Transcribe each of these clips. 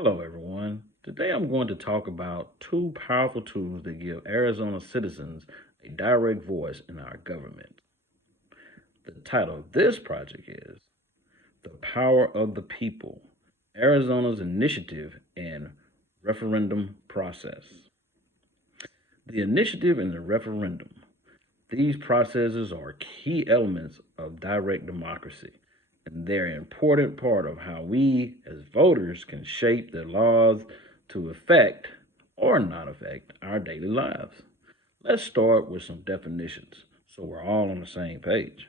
Hello, everyone. Today I'm going to talk about two powerful tools that give Arizona citizens a direct voice in our government. The title of this project is The Power of the People, Arizona's Initiative and Referendum Process. The initiative and the referendum. These processes are key elements of direct democracy, and they're an important part of how we as voters can shape the laws to affect or not affect our daily lives. Let's start with some definitions so we're all on the same page.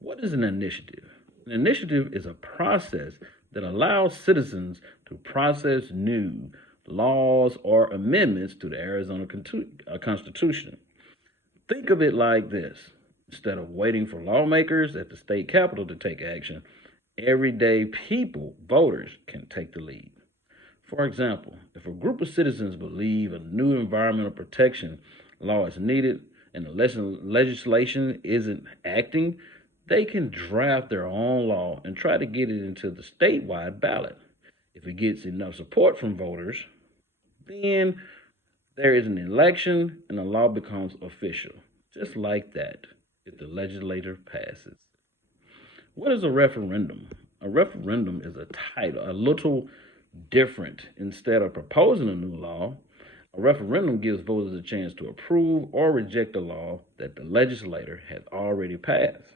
What is an initiative? An initiative is a process that allows citizens to process new laws or amendments to the Arizona Constitution. Think of it like this: instead of waiting for lawmakers at the state capitol to take action, everyday people, voters, can take the lead. For example, if a group of citizens believe a new environmental protection law is needed and the legislation isn't acting, they can draft their own law and try to get it into the statewide ballot. If it gets enough support from voters, then there is an election and the law becomes official. Just like that, if the legislature passes. What is a referendum? A referendum is a title, a little different. Instead of proposing a new law, a referendum gives voters a chance to approve or reject a law that the legislator has already passed.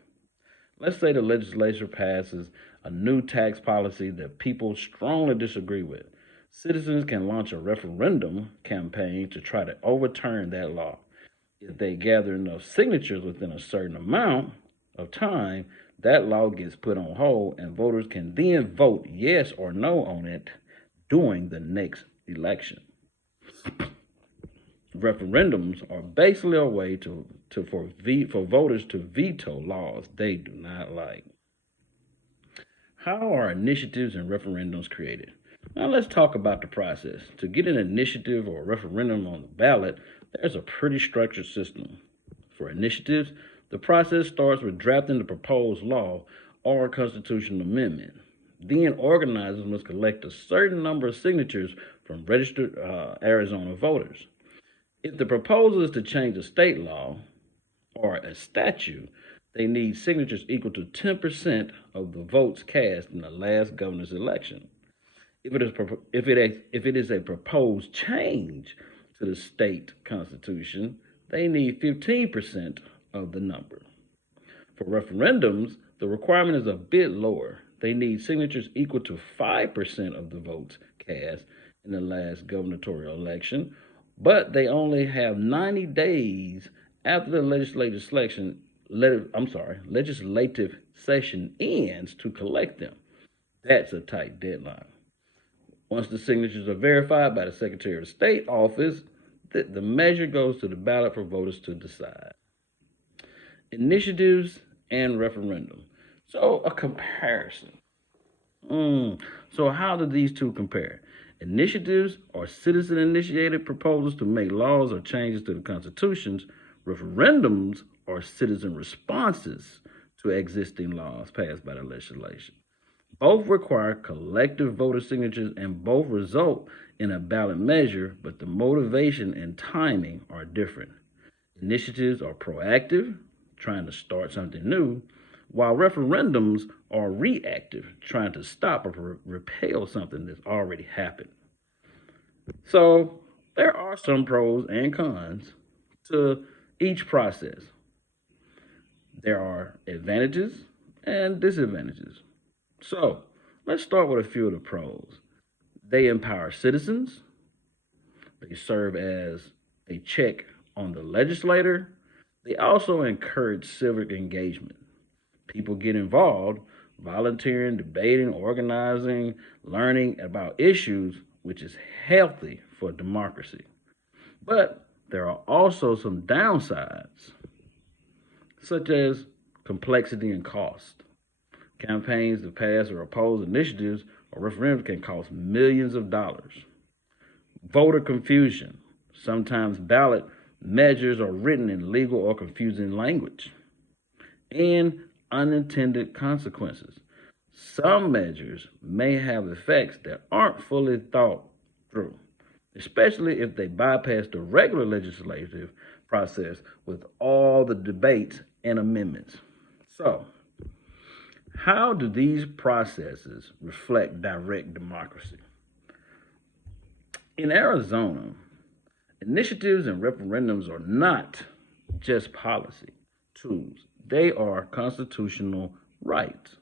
Let's say the legislature passes a new tax policy that people strongly disagree with. Citizens can launch a referendum campaign to try to overturn that law. If they gather enough signatures within a certain amount of time, that law gets put on hold and voters can then vote yes or no on it during the next election. Referendums are basically a way for voters to veto laws they do not like. How are initiatives and referendums created? Now let's talk about the process. To get an initiative or a referendum on the ballot, there's a pretty structured system. For initiatives, the process starts with drafting the proposed law or constitutional amendment. Then organizers must collect a certain number of signatures from registered Arizona voters. If the proposal is to change a state law or a statute, they need signatures equal to 10% of the votes cast in the last governor's election. If it is a proposed change to the state constitution, they need 15% of the number. For referendums, the requirement is a bit lower. They need signatures equal to 5% of the votes cast in the last gubernatorial election, but they only have 90 days after the legislative session ends to collect them. That's a tight deadline. Once the signatures are verified by the Secretary of State office, the measure goes to the ballot for voters to decide. Initiatives and referendum. So a comparison. So how do these two compare? Initiatives are citizen-initiated proposals to make laws or changes to the constitutions. Referendums are citizen responses to existing laws passed by the legislation. Both require collective voter signatures and both result in a ballot measure, but the motivation and timing are different. Initiatives are proactive, trying to start something new, while referendums are reactive, trying to stop or repeal something that's already happened. So there are some pros and cons to each process. There are advantages and disadvantages. So let's start with a few of the pros. They empower citizens, they serve as a check on the legislator, they also encourage civic engagement. People get involved, volunteering, debating, organizing, learning about issues, which is healthy for democracy. But there are also some downsides, such as complexity and cost. Campaigns to pass or oppose initiatives or referendums can cost millions of dollars. Voter confusion. Sometimes ballot measures are written in legal or confusing language. And unintended consequences. Some measures may have effects that aren't fully thought through, especially if they bypass the regular legislative process with all the debates and amendments. So, how do these processes reflect direct democracy? In Arizona, initiatives and referendums are not just policy tools, they are constitutional rights.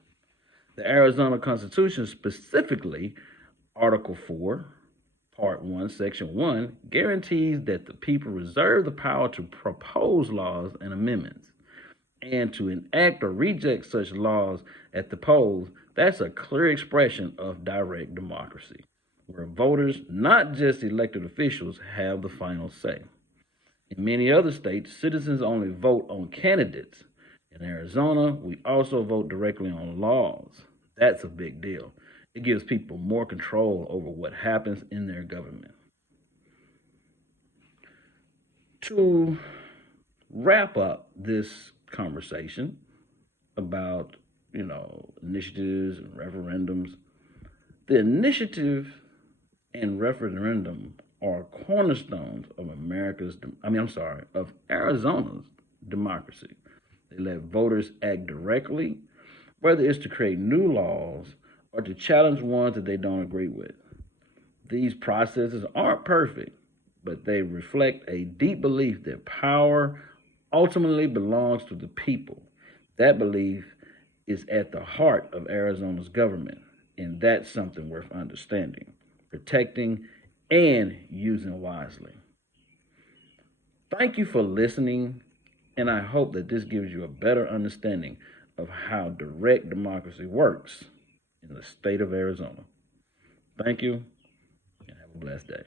The Arizona Constitution, specifically Article 4, Part 1, Section 1, guarantees that the people reserve the power to propose laws and amendments and to enact or reject such laws at the polls. That's a clear expression of direct democracy, where voters, not just elected officials, have the final say. In many other states, citizens only vote on candidates. In Arizona, we also vote directly on laws. That's a big deal. It gives people more control over what happens in their government. To wrap up this conversation about, initiatives and referendums, the initiative and referendum are cornerstones of of Arizona's democracy. They let voters act directly, whether it's to create new laws or to challenge ones that they don't agree with. These processes aren't perfect, but they reflect a deep belief that power ultimately belongs to the people. That belief is at the heart of Arizona's government, and that's something worth understanding, protecting, and using wisely. Thank you for listening, and I hope that this gives you a better understanding of how direct democracy works in the state of Arizona. Thank you, and have a blessed day.